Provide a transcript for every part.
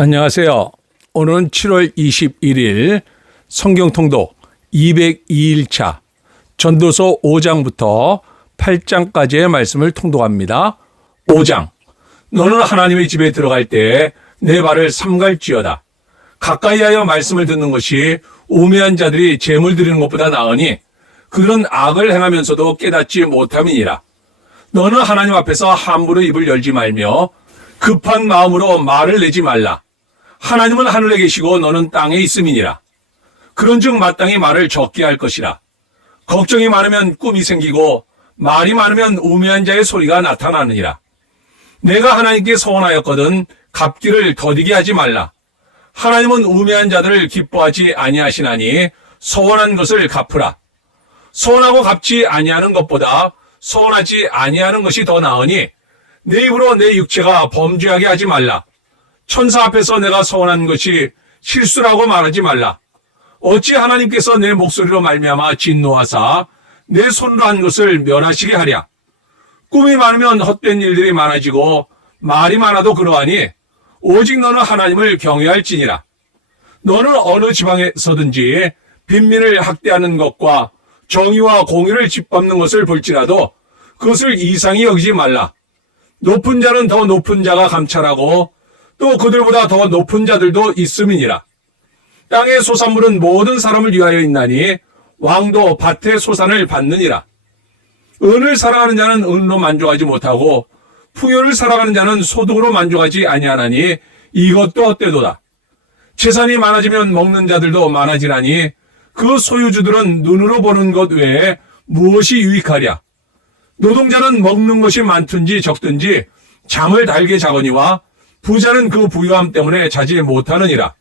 안녕하세요. 오늘은 7월 21일 성경통독 202일차 전도서 5장부터 8장까지의 말씀을 통독합니다. 5장. 너는 하나님의 집에 들어갈 때 내 발을 삼갈지어다. 가까이하여 말씀을 듣는 것이 우매한 자들이 재물 드리는 것보다 나으니 그들은 악을 행하면서도 깨닫지 못함이니라. 너는 하나님 앞에서 함부로 입을 열지 말며 급한 마음으로 말을 내지 말라. 하나님은 하늘에 계시고 너는 땅에 있음이니라. 그런즉 마땅히 말을 적게 할 것이라. 걱정이 많으면 꿈이 생기고 말이 많으면 우매한 자의 소리가 나타나느니라. 내가 하나님께 서원하였거든 갚기를 더디게 하지 말라. 하나님은 우매한 자들을 기뻐하지 아니하시나니 서원한 것을 갚으라. 서원하고 갚지 아니하는 것보다 서원하지 아니하는 것이 더 나으니 내 입으로 내 육체가 범죄하게 하지 말라. 천사 앞에서 내가 서원한 것이 실수라고 말하지 말라. 어찌 하나님께서 내 목소리로 말미암아 진노하사 내 손으로 한 것을 멸하시게 하랴. 꿈이 많으면 헛된 일들이 많아지고 말이 많아도 그러하니 오직 너는 하나님을 경외할지니라. 너는 어느 지방에서든지 빈민을 학대하는 것과 정의와 공의를 짓밟는 것을 볼지라도 그것을 이상히 여기지 말라. 높은 자는 더 높은 자가 감찰하고 또 그들보다 더 높은 자들도 있음이니라. 땅의 소산물은 모든 사람을 위하여 있나니 왕도 밭의 소산을 받느니라. 은을 사랑하는 자는 은으로 만족하지 못하고 풍요를 사랑하는 자는 소득으로 만족하지 아니하나니 이것도 헛되도다. 재산이 많아지면 먹는 자들도 많아지나니 그 소유주들은 눈으로 보는 것 외에 무엇이 유익하랴. 노동자는 먹는 것이 많든지 적든지 잠을 달게 자거니와 부자는 그 부유함 때문에 자지 못하느니라.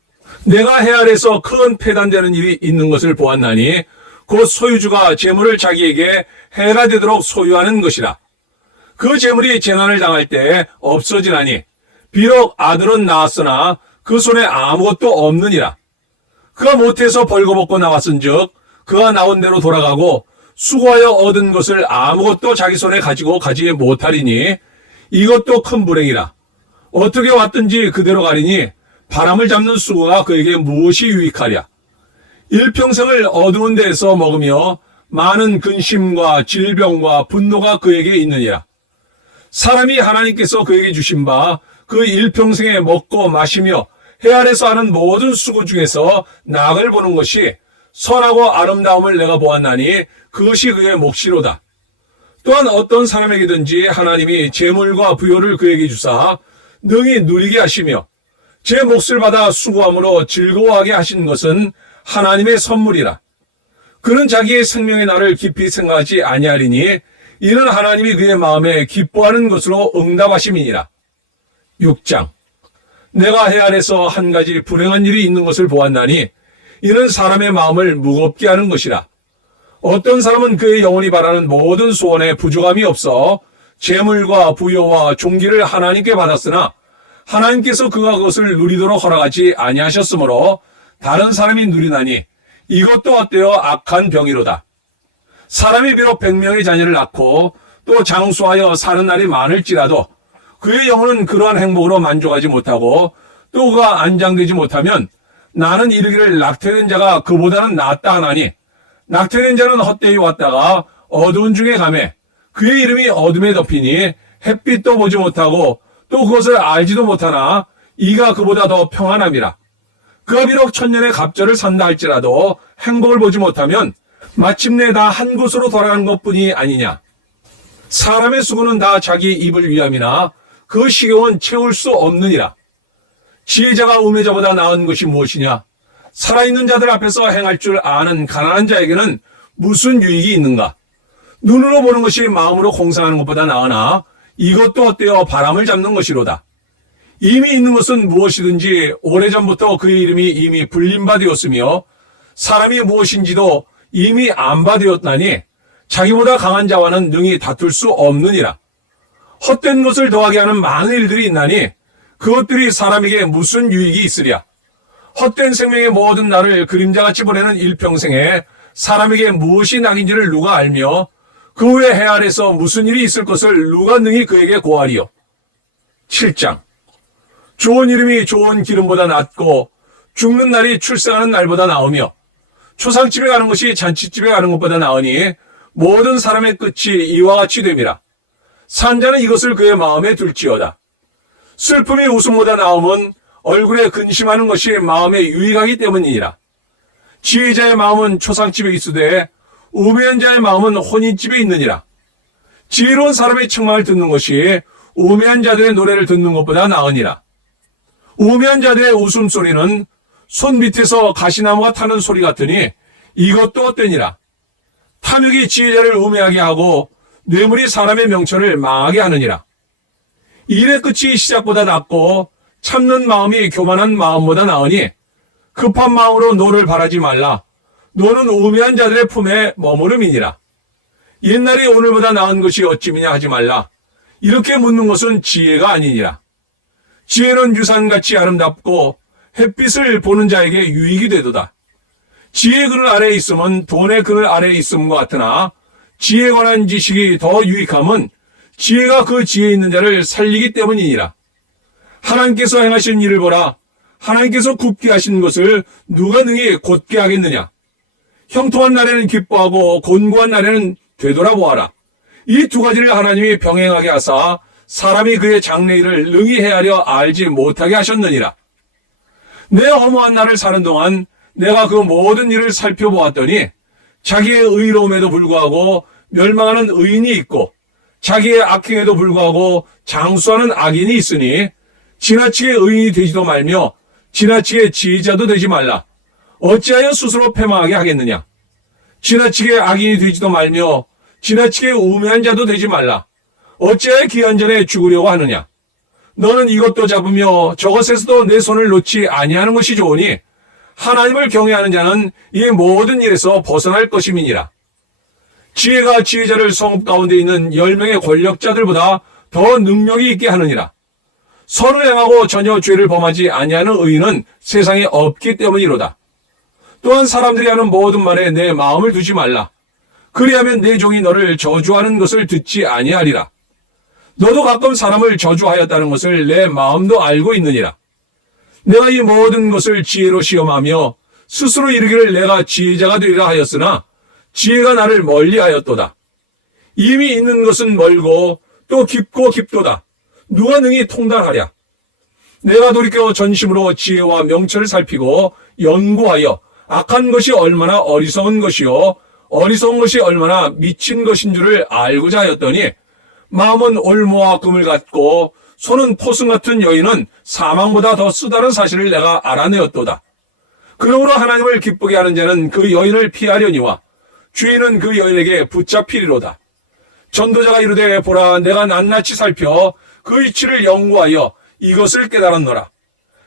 내가 해 아래서 큰 폐단되는 일이 있는 것을 보았나니 곧 소유주가 재물을 자기에게 해가 되도록 소유하는 것이라. 그 재물이 재난을 당할 때 없어지나니 비록 아들은 낳았으나 그 손에 아무것도 없느니라. 그가 못해서 벌거벗고 나왔은즉 그가 나온 대로 돌아가고 수고하여 얻은 것을 아무것도 자기 손에 가지고 가지 못하리니 이것도 큰 불행이라. 어떻게 왔든지 그대로 가리니 바람을 잡는 수고가 그에게 무엇이 유익하랴. 일평생을 어두운 데에서 먹으며 많은 근심과 질병과 분노가 그에게 있느니라. 사람이 하나님께서 그에게 주신 바 그 일평생에 먹고 마시며 해 아래서 하는 모든 수고 중에서 낙을 보는 것이 선하고 아름다움을 내가 보았나니 그것이 그의 몫이로다. 또한 어떤 사람에게든지 하나님이 재물과 부요를 그에게 주사 능히 누리게 하시며 제 몫을 받아 수고함으로 즐거워하게 하신 것은 하나님의 선물이라. 그는 자기의 생명의 날을 깊이 생각하지 아니하리니 이는 하나님이 그의 마음에 기뻐하는 것으로 응답하심이니라. 6장. 내가 해 아래서 한 가지 불행한 일이 있는 것을 보았나니 이는 사람의 마음을 무겁게 하는 것이라. 어떤 사람은 그의 영혼이 바라는 모든 소원에 부족함이 없어 재물과 부요와 종기를 하나님께 받았으나 하나님께서 그가 그것을 누리도록 허락하지 아니하셨으므로 다른 사람이 누리나니 이것도 헛되어 악한 병이로다. 사람이 비록 100명의 자녀를 낳고 또 장수하여 사는 날이 많을지라도 그의 영혼은 그러한 행복으로 만족하지 못하고 또 그가 안장되지 못하면 나는 이르기를 낙태된 자가 그보다는 낫다 하나니 낙태된 자는 헛되이 왔다가 어두운 중에 가매 그의 이름이 어둠에 덮이니 햇빛도 보지 못하고 또 그것을 알지도 못하나 이가 그보다 더 평안함이라. 그가 비록 천년의 갑절을 산다 할지라도 행복을 보지 못하면 마침내 다 한 곳으로 돌아가는 것뿐이 아니냐. 사람의 수고는 다 자기 입을 위함이나 그 식용은 채울 수 없느니라. 지혜자가 우매자보다 나은 것이 무엇이냐. 살아있는 자들 앞에서 행할 줄 아는 가난한 자에게는 무슨 유익이 있는가. 눈으로 보는 것이 마음으로 공상하는 것보다 나으나 이것도 헛되어 바람을 잡는 것이로다. 이미 있는 것은 무엇이든지 오래전부터 그의 이름이 이미 불린 바 되었으며 사람이 무엇인지도 이미 안 바 되었나니 자기보다 강한 자와는 능히 다툴 수 없느니라. 헛된 것을 더하게 하는 많은 일들이 있나니 그것들이 사람에게 무슨 유익이 있으랴. 헛된 생명의 모든 날을 그림자같이 보내는 일평생에 사람에게 무엇이 낙인지를 누가 알며 그 후에 해 아래서 무슨 일이 있을 것을 누가 능히 그에게 고하리요. 7장. 좋은 이름이 좋은 기름보다 낫고 죽는 날이 출생하는 날보다 나으며 초상집에 가는 것이 잔치집에 가는 것보다 나으니 모든 사람의 끝이 이와 같이 됨이라. 산자는 이것을 그의 마음에 둘지어다. 슬픔이 웃음보다 나음은 얼굴에 근심하는 것이 마음에 유익하기 때문이니라. 지혜자의 마음은 초상집에 있으되 우매한 자의 마음은 혼인집에 있느니라. 지혜로운 사람의 책망을 듣는 것이 우매한 자들의 노래를 듣는 것보다 나으니라. 우매한 자들의 웃음소리는 손 밑에서 가시나무가 타는 소리 같으니 이것도 어때니라. 탐욕이 지혜자를 우매하게 하고 뇌물이 사람의 명철을 망하게 하느니라. 일의 끝이 시작보다 낫고 참는 마음이 교만한 마음보다 나으니 급한 마음으로 노를 바라지 말라. 노는 우매한 자들의 품에 머무름이니라. 옛날이 오늘보다 나은 것이 어찌미냐 하지 말라. 이렇게 묻는 것은 지혜가 아니니라. 지혜는 유산같이 아름답고 햇빛을 보는 자에게 유익이 되도다. 지혜의 그늘 아래에 있음은 돈의 그늘 아래에 있음과 같으나 지혜에 관한 지식이 더 유익함은 지혜가 그 지혜에 있는 자를 살리기 때문이니라. 하나님께서 행하신 일을 보라. 하나님께서 굽게 하신 것을 누가 능히 곧게 하겠느냐. 형통한 날에는 기뻐하고 곤고한 날에는 되돌아보아라. 이 두 가지를 하나님이 병행하게 하사 사람이 그의 장래일을 능히 헤아려 알지 못하게 하셨느니라. 내 허무한 날을 사는 동안 내가 그 모든 일을 살펴보았더니 자기의 의로움에도 불구하고 멸망하는 의인이 있고 자기의 악행에도 불구하고 장수하는 악인이 있으니 지나치게 의인이 되지도 말며 지나치게 지혜자도 되지 말라. 어찌하여 스스로 패망하게 하겠느냐. 지나치게 악인이 되지도 말며 지나치게 우매한 자도 되지 말라. 어찌하여 기한 전에 죽으려고 하느냐. 너는 이것도 잡으며 저것에서도 내 손을 놓지 아니하는 것이 좋으니 하나님을 경외하는 자는 이 모든 일에서 벗어날 것임이니라. 지혜가 지혜자를 성읍 가운데 있는 10명의 권력자들보다 더 능력이 있게 하느니라. 선을 행하고 전혀 죄를 범하지 아니하는 의인은 세상에 없기 때문이로다. 또한 사람들이 하는 모든 말에 내 마음을 두지 말라. 그리하면 내 종이 너를 저주하는 것을 듣지 아니하리라. 너도 가끔 사람을 저주하였다는 것을 내 마음도 알고 있느니라. 내가 이 모든 것을 지혜로 시험하며 스스로 이르기를 내가 지혜자가 되리라 하였으나 지혜가 나를 멀리하였도다. 이미 있는 것은 멀고 또 깊고 깊도다. 누가 능히 통달하랴. 내가 돌이켜 전심으로 지혜와 명철을 살피고 연구하여 악한 것이 얼마나 어리석은 것이요 어리석은 것이 얼마나 미친 것인 줄을 알고자 하였더니 마음은 올모와 금을 갖고 손은 포승 같은 여인은 사망보다 더 쓰다는 사실을 내가 알아내었도다. 그러므로 하나님을 기쁘게 하는 자는 그 여인을 피하려니와 주인은 그 여인에게 붙잡히리로다. 전도자가 이르되 보라 내가 낱낱이 살펴 그 이치를 연구하여 이것을 깨달았노라.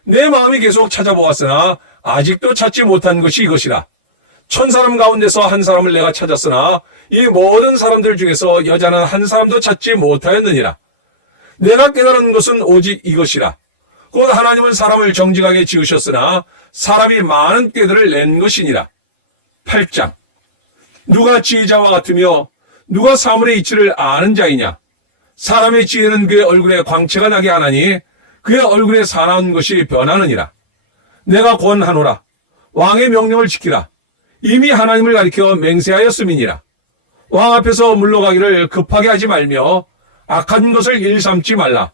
내 마음이 계속 찾아보았으나 아직도 찾지 못한 것이 이것이라. 1000사람 가운데서 한 사람을 내가 찾았으나 이 모든 사람들 중에서 여자는 한 사람도 찾지 못하였느니라. 내가 깨달은 것은 오직 이것이라. 곧 하나님은 사람을 정직하게 지으셨으나 사람이 많은 꾀들을 낸 것이니라. 8장. 누가 지혜자와 같으며 누가 사물의 이치를 아는 자이냐. 사람의 지혜는 그의 얼굴에 광채가 나게 하나니 그의 얼굴에 사나운 것이 변하느니라. 내가 권하노라. 왕의 명령을 지키라. 이미 하나님을 가리켜 맹세하였음이니라. 왕 앞에서 물러가기를 급하게 하지 말며 악한 것을 일삼지 말라.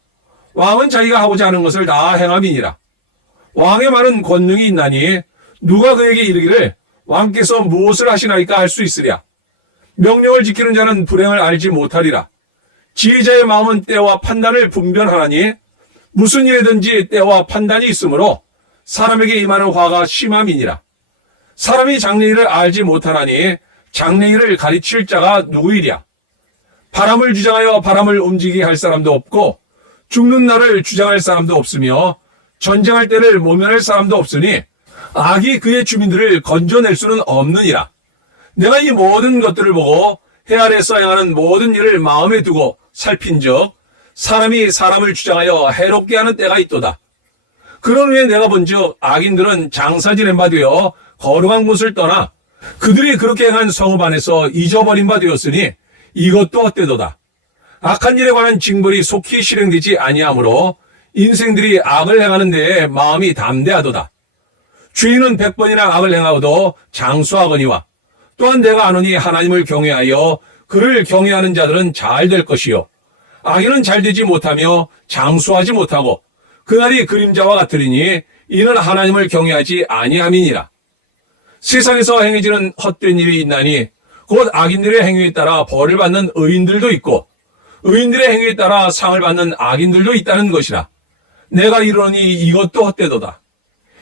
왕은 자기가 하고자 하는 것을 다 행함이니라. 왕의 말은 권능이 있나니 누가 그에게 이르기를 왕께서 무엇을 하시나이까 할 수 있으랴. 명령을 지키는 자는 불행을 알지 못하리라. 지혜자의 마음은 때와 판단을 분별하나니 무슨 일에든지 때와 판단이 있으므로 사람에게 임하는 화가 심함이니라. 사람이 장래일을 알지 못하나니 장래일을 가르칠 자가 누구이랴. 바람을 주장하여 바람을 움직이게 할 사람도 없고 죽는 날을 주장할 사람도 없으며 전쟁할 때를 모면할 사람도 없으니 악이 그의 주민들을 건져낼 수는 없느니라. 내가 이 모든 것들을 보고 해 아래에서 행하는 모든 일을 마음에 두고 살핀즉 사람이 사람을 주장하여 해롭게 하는 때가 있도다. 그런 후에 내가 본즉 악인들은 장사지낸 바 되어 거룩한 곳을 떠나 그들이 그렇게 행한 성읍 안에서 잊어버린 바 되었으니 이것도 헛되도다. 악한 일에 관한 징벌이 속히 실행되지 아니하므로 인생들이 악을 행하는 데에 마음이 담대하도다. 주인은 100번이나 악을 행하고도 장수하거니와 또한 내가 아노니 하나님을 경외하여 그를 경외하는 자들은 잘 될 것이요 악인은 잘 되지 못하며 장수하지 못하고 그날이 그림자와 같으리니 이는 하나님을 경외하지 아니함이니라. 세상에서 행해지는 헛된 일이 있나니 곧 악인들의 행위에 따라 벌을 받는 의인들도 있고 의인들의 행위에 따라 상을 받는 악인들도 있다는 것이라. 내가 이르노니 이것도 헛되도다.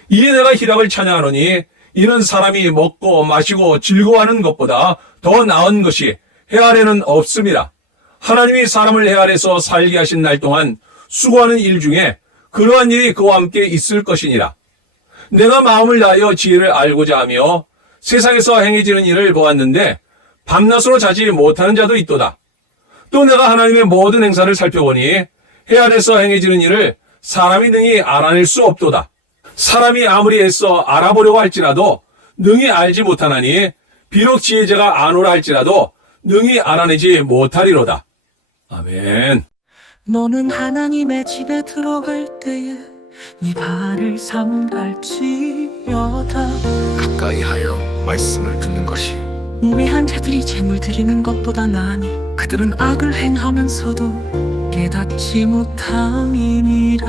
이에 내가 희락을 찬양하노니 이는 사람이 먹고 마시고 즐거워하는 것보다 더 나은 것이 해 아래는 없음이라. 하나님이 사람을 해 아래서 살게 하신 날 동안 수고하는 일 중에 그러한 일이 그와 함께 있을 것이니라. 내가 마음을 다하여 지혜를 알고자 하며 세상에서 행해지는 일을 보았는데 밤낮으로 자지 못하는 자도 있도다. 또 내가 하나님의 모든 행사를 살펴보니 해 아래서 행해지는 일을 사람이 능히 알아낼 수 없도다. 사람이 아무리 애써 알아보려고 할지라도 능히 알지 못하나니 비록 지혜자가 아노라 할지라도 능히 알아내지 못하리로다. 아멘. 너는 하나님의 집에 들어갈 때에 네 발을 삼갈지어다. 가까이 하여 말씀을 듣는 것이 우매한 자들이 재물 드리는 것보다 나으니 그들은 악을 행하면서도 깨닫지 못함이니라.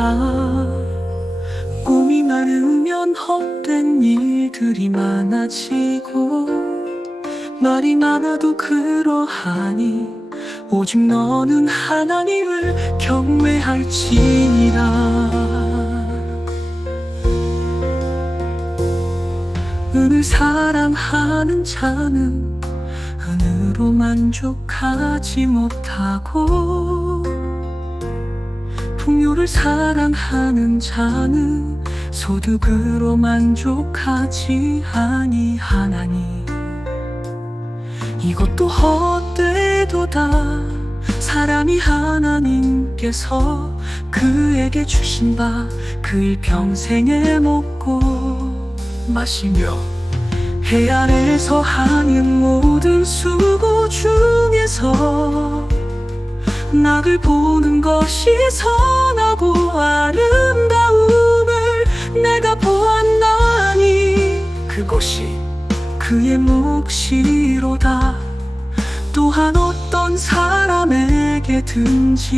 꿈이 많으면 헛된 일들이 많아지고 말이 많아도 그러하니 오직 너는 하나님을 경외할지니라. 은을 사랑하는 자는 은으로 만족하지 못하고 풍요를 사랑하는 자는 소득으로 만족하지 아니하나니 이것도 헛되도다. 사람이 하나님께서 그에게 주신 바 그 일평생에 먹고 마시며 해 아래에서 하는 모든 수고 중에서 낙을 보는 것이 선하고 아름다움을 내가 보았나니 그것이 그의 몫이로다. 또한 어떤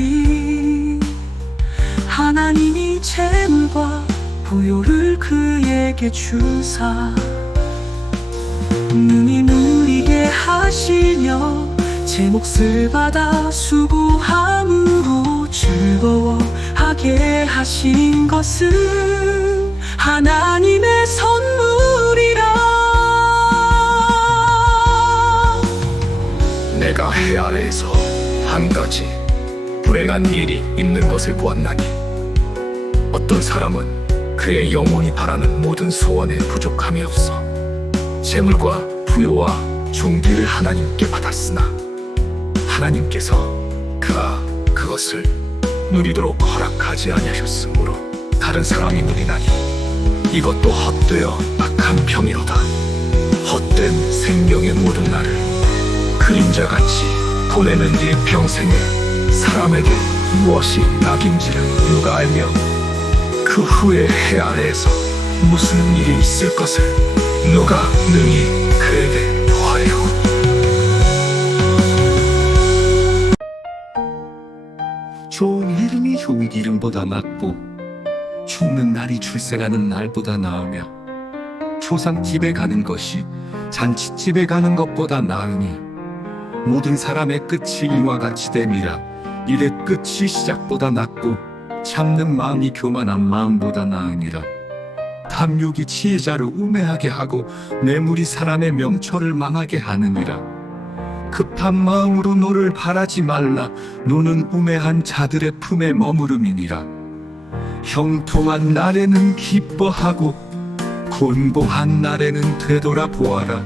사람에게든지 하나님이 재물과 부요를 그에게 주사 능히 누리게 하시며 제 몫을 받아 수고함으로 즐거워하게 하신 것은 하나님의 선물이라. 내가 해 아래에서 한 가지 불행한 일이 있는 것을 보았나니 어떤 사람은 그의 영혼이 바라는 모든 소원에 부족함이 없어 재물과 부요와 존귀를 하나님께 받았으나 하나님께서 그가 그것을 누리도록 허락하지 아니하셨으므로 다른 사람이 누리나니 이것도 헛되어 악한 병이로다. 헛된 생명의 모든 날을 그림자같이 보내는 이 평생에 사람에게 무엇이 낙인지를 누가 알며 그 후에 해 아래에서 무슨 일이 있을 것을 누가 능히 그에게 더하리요. 좋은 이름이 좋은 이름보다 낫고 죽는 날이 출생하는 날보다 나으며 조상집에 가는 것이 잔치집에 가는 것보다 나으니 모든 사람의 끝이 이와 같이 됨이라. 일의 끝이 시작보다 낫고 참는 마음이 교만한 마음보다 나으니라. 탐욕이 지혜자를 우매하게 하고 뇌물이 사람의 명철을 망하게 하느니라. 급한 마음으로 노를 바라지 말라. 노는 우매한 자들의 품에 머무름이니라. 형통한 날에는 기뻐하고 곤고한 날에는 되돌아보아라.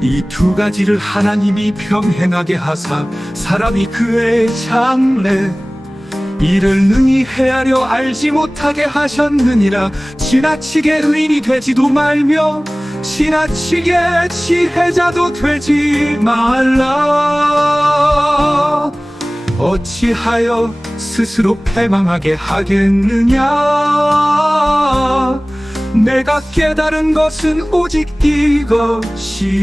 이 두 가지를 하나님이 평행하게 하사 사람이 그의 장래 이를 능히 헤아려 알지 못하게 하셨느니라. 지나치게 의인이 되지도 말며 지나치게 지혜자도 되지 말라. 어찌하여 스스로 패망하게 하겠느냐. 내가 깨달은 것은 오직 이것이라.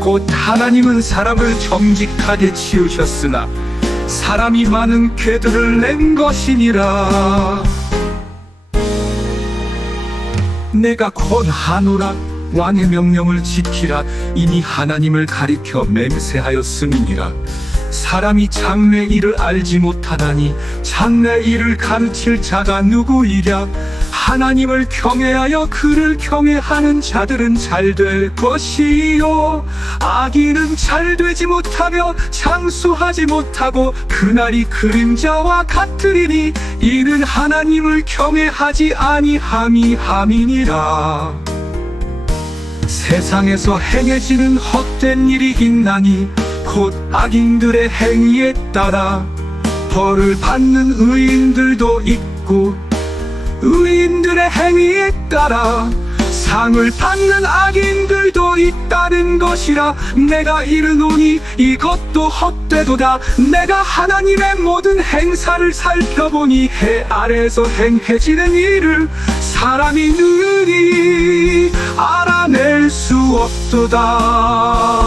곧 하나님은 사람을 정직하게 지으셨으나 사람이 많은 꾀들을 낸 것이니라. 내가 권하노라. 왕의 명령을 지키라. 이니 하나님을 가리켜 맹세하였음이니라. 사람이 장래 일을 알지 못하다니 장래 일을 가르칠 자가 누구이랴. 하나님을 경외하여 그를 경외하는 자들은 잘 될 것이요, 악인은 잘 되지 못하며 장수하지 못하고 그날이 그림자와 같으리니 이는 하나님을 경외하지 아니함이 함이니라. 세상에서 행해지는 헛된 일이 있나니 곧 악인들의 행위에 따라 벌을 받는 의인들도 있고 의인들의 행위에 따라 상을 받는 악인들도 있다는 것이라. 내가 이르노니 이것도 헛되도다. 내가 하나님의 모든 행사를 살펴보니 해 아래에서 행해지는 일을 사람이 능히 알아낼 수 없도다.